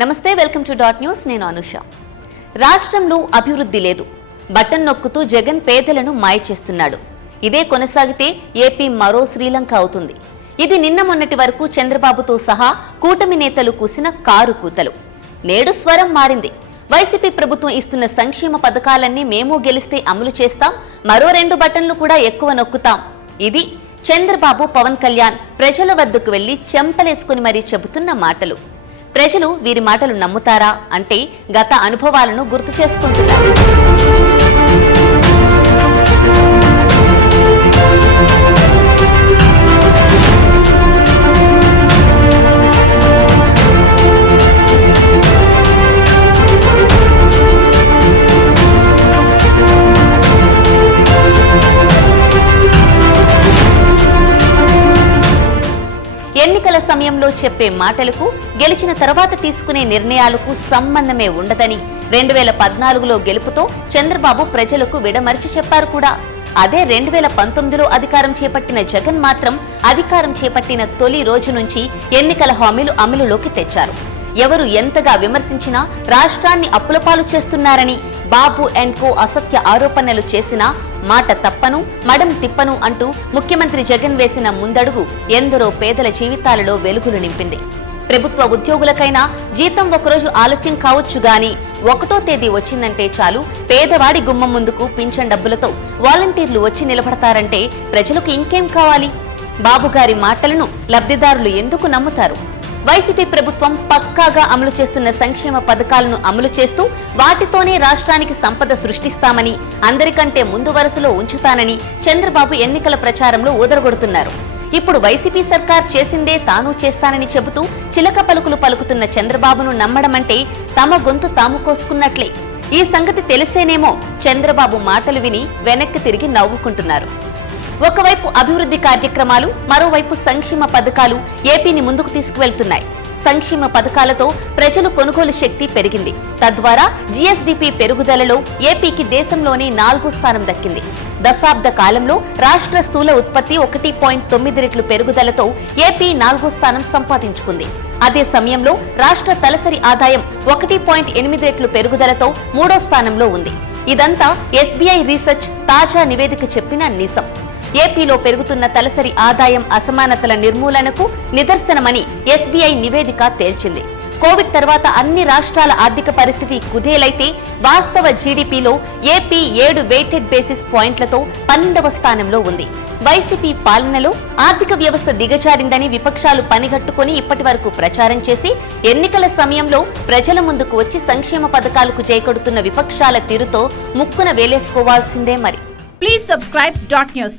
నమస్తే welcome to dot news. నేను అనుష. రాష్ట్రంలో అభివృద్ధి లేదు. బటన్ నొక్కుతూ జగన్ పేదలను మాయ చేస్తున్నాడు. ఇదే కొనసాగితే ఏపీ మరో శ్రీలంక అవుతుంది. ఇది నిన్న మొన్నటి వరకు చంద్రబాబుతో సహా కూటమి నేతలు కూసిన కారు కూతలు. నేడు స్వరం మారింది. వైసీపీ ప్రభుత్వం ఇస్తున్న సంక్షేమ పథకాలన్నీ మేము గెలిస్తే అమలు చేస్తాం. మరో రెండు బటన్లు కూడా ఎక్కువ నొక్కుతాం. ఇది చంద్రబాబు పవన్ కళ్యాణ్ ప్రజల వద్దకు వెళ్ళి చెంపలేసుకుని మరీ చెబుతున్న మాటలు. ప్రజలు వీరి మాటలు నమ్ముతారా అంటే గత అనుభవాలను గుర్తు చేసుకుంటున్నారు. సమయంలో చెప్పే మాటలకు గెలిచిన తర్వాత తీసుకునే నిర్ణయాలకు సంబంధమే ఉండదని రెండు వేల పద్నాలుగులో గెలుపుతో చంద్రబాబు ప్రజలకు విడమరిచి చెప్పారు కూడా. అదే రెండు వేల పంతొమ్మిదిలో అధికారం చేపట్టిన జగన్ మాత్రం అధికారం చేపట్టిన తొలి రోజు నుంచి ఎన్నికల హామీలు అమలులోకి తెచ్చారు. ఎవరు ఎంతగా విమర్శించినా రాష్ట్రాన్ని అప్పులపాలు చేస్తున్నారని బాబు అండ్ కో అసత్య ఆరోపణలు చేసినా మాట తప్పను మడం తిప్పను అంటూ ముఖ్యమంత్రి జగన్ వేసిన ముందడుగు ఎందరో పేదల జీవితాలలో వెలుగులు నింపింది. ప్రభుత్వ ఉద్యోగులకైనా జీతం ఒకరోజు ఆలస్యం కావచ్చు గాని ఒకటో తేదీ వచ్చిందంటే చాలు పేదవాడి గుమ్మం ముందుకు పింఛన్ డబ్బులతో వాలంటీర్లు వచ్చి నిలబడతారంటే ప్రజలకు ఇంకేం కావాలి? బాబుగారి మాటలను లబ్ధిదారులు ఎందుకు నమ్ముతారు? వైసీపీ ప్రభుత్వం పక్కాగా అమలు చేస్తున్న సంక్షేమ పథకాలను అమలు చేస్తూ వాటితోనే రాష్ట్రానికి సంపద సృష్టిస్తామని అందరికంటే ముందు వరుసలో ఉంచుతానని చంద్రబాబు ఎన్నికల ప్రచారంలో ఊదరగొడుతున్నారు. ఇప్పుడు వైసీపీ సర్కార్ చేసిందే తాను చేస్తానని చెబుతూ చిలక పలుకులు పలుకుతున్న చంద్రబాబును నమ్మడమంటే తమ గొంతు తాము కోసుకున్నట్లే. ఈ సంగతి తెలిసేనేమో చంద్రబాబు మాటలు విని వెనక్కి తిరిగి నవ్వుకుంటున్నారు. ఒకవైపు అభివృద్ధి కార్యక్రమాలు మరోవైపు సంక్షేమ పథకాలు ఏపీని ముందుకు తీసుకువెళ్తున్నాయి. సంక్షేమ పథకాలతో ప్రజలు కొనుగోలు శక్తి పెరిగింది. తద్వారా జీఎస్డీపీ పెరుగుదలలో ఏపీకి దేశంలోనే నాలుగో స్థానం దక్కింది. దశాబ్ద కాలంలో రాష్ట్ర స్థూల ఉత్పత్తి ఒకటి పాయింట్ తొమ్మిది రెట్లు పెరుగుదలతో ఏపీ నాలుగో స్థానం సంపాదించుకుంది. అదే సమయంలో రాష్ట్ర తలసరి ఆదాయం ఒకటి పాయింట్ ఎనిమిది రెట్లు పెరుగుదలతో మూడో స్థానంలో ఉంది. ఇదంతా ఎస్బీఐ రీసెర్చ్ తాజా నివేదిక చెప్పిన నిజం. ఏపీలో పెరుగుతున్న తలసరి ఆదాయం అసమానతల నిర్మూలనకు నిదర్శనమని ఎస్బీఐ నివేదిక తేల్చింది. కోవిడ్ తర్వాత అన్ని రాష్ట్రాల ఆర్థిక పరిస్థితి కుదేలైతే వాస్తవ జీడీపీలో ఏపీ ఏడు వెయిటెడ్ బేసిస్ పాయింట్లతో పన్నెండవ స్థానంలో ఉంది. వైసీపీ పాలనలో ఆర్థిక వ్యవస్థ దిగజారిందని విపక్షాలు పనిగట్టుకుని ఇప్పటి వరకు ప్రచారం చేసి ఎన్నికల సమయంలో ప్రజల ముందుకు వచ్చి సంక్షేమ పథకాలకు చేకొడుతున్న విపక్షాల తీరుతో ముక్కున వేలేసుకోవాల్సిందే మరి. Please subscribe dot news